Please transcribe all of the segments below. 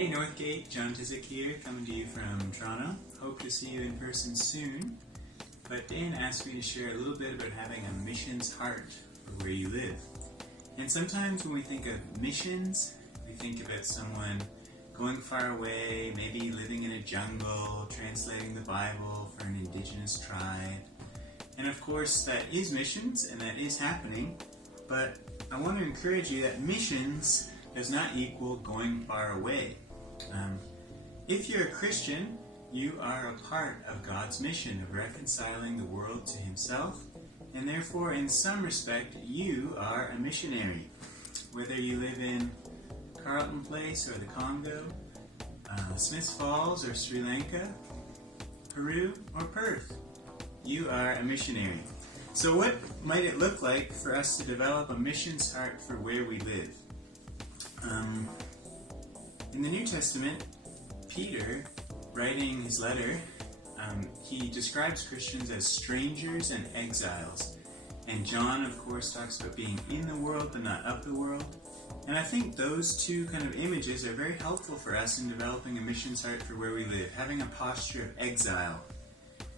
Hey Northgate, John Tysick here, coming to you from Toronto. Hope to see you in person soon. But Dan asked me to share a little bit about having a missions heart for where you live. And sometimes when we think of missions, we think about someone going far away, maybe living in a jungle, translating the Bible for an indigenous tribe. And of course that is missions and that is happening, but I want to encourage you that missions does not equal going far away. If you're a Christian, you are a part of God's mission of reconciling the world to Himself, and therefore in some respect you are a missionary. Whether you live in Carleton Place or the Congo, Smiths Falls or Sri Lanka, Peru or Perth, you are a missionary. So what might it look like for us to develop a missions heart for where we live? In the New Testament, Peter, writing his letter, he describes Christians as strangers and exiles. And John, of course, talks about being in the world but not of the world. And I think those two kind of images are very helpful for us in developing a missions heart for where we live, having a posture of exile.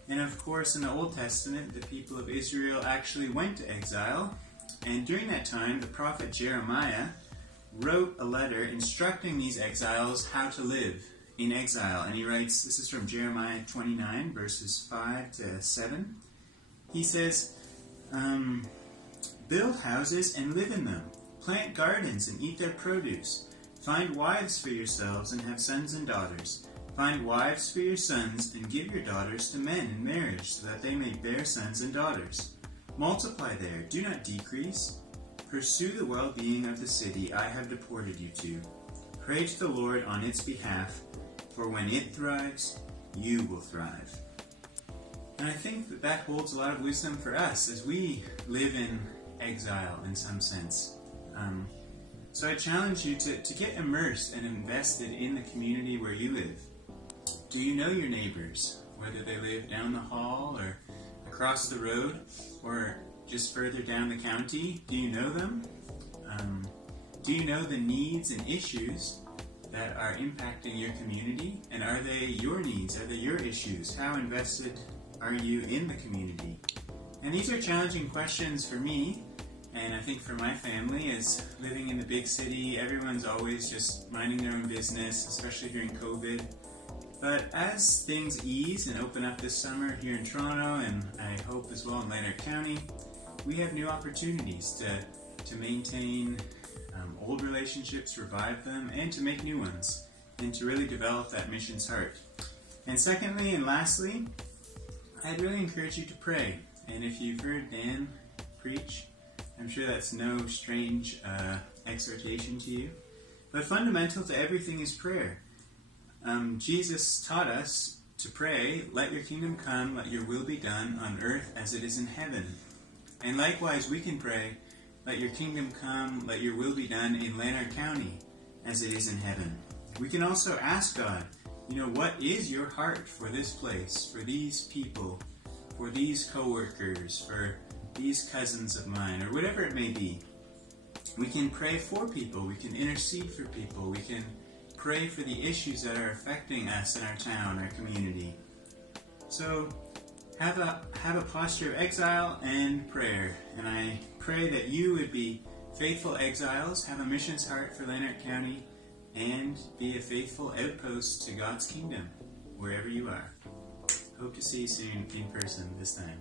And of course, in the Old Testament, the people of Israel actually went to exile. And during that time, the prophet Jeremiah wrote a letter instructing these exiles how to live in exile. And he writes, this is from Jeremiah 29, verses 5 to 7. He says, build houses and live in them. Plant gardens and eat their produce. Find wives for yourselves and have sons and daughters. Find wives for your sons and give your daughters to men in marriage so that they may bear sons and daughters. Multiply there, do not decrease. Pursue the well-being of the city I have deported you to. Pray to the Lord on its behalf, for when it thrives, you will thrive. And I think that that holds a lot of wisdom for us as we live in exile in some sense. So I challenge you to get immersed and invested in the community where you live. Do you know your neighbors, whether they live down the hall or across the road or just further down the county? Do you know them? Do you know the needs and issues that are impacting your community? And are they your needs? Are they your issues? How invested are you in the community? And these are challenging questions for me, and I think for my family, as living in the big city, everyone's always just minding their own business, especially during COVID. But as things ease and open up this summer here in Toronto, and I hope as well in Lanark County, we have new opportunities to maintain old relationships, revive them, and to make new ones, and to really develop that missions heart. And secondly and lastly, I'd really encourage you to pray. And if you've heard Dan preach, I'm sure that's no strange exhortation to you. But fundamental to everything is prayer. Jesus taught us to pray, let your kingdom come, let your will be done on earth as it is in heaven. And likewise we can pray, let your kingdom come, let your will be done in Lanark County as it is in heaven. We can also ask God, what is your heart for this place, for these people, for these co-workers, for these cousins of mine, or whatever it may be. We can pray for people, we can intercede for people, we can pray for the issues that are affecting us in our town, our community. So have a posture of exile and prayer, and I pray that you would be faithful exiles, have a missions heart for Lanark County, and be a faithful outpost to God's kingdom wherever you are. Hope to see you soon in person this time.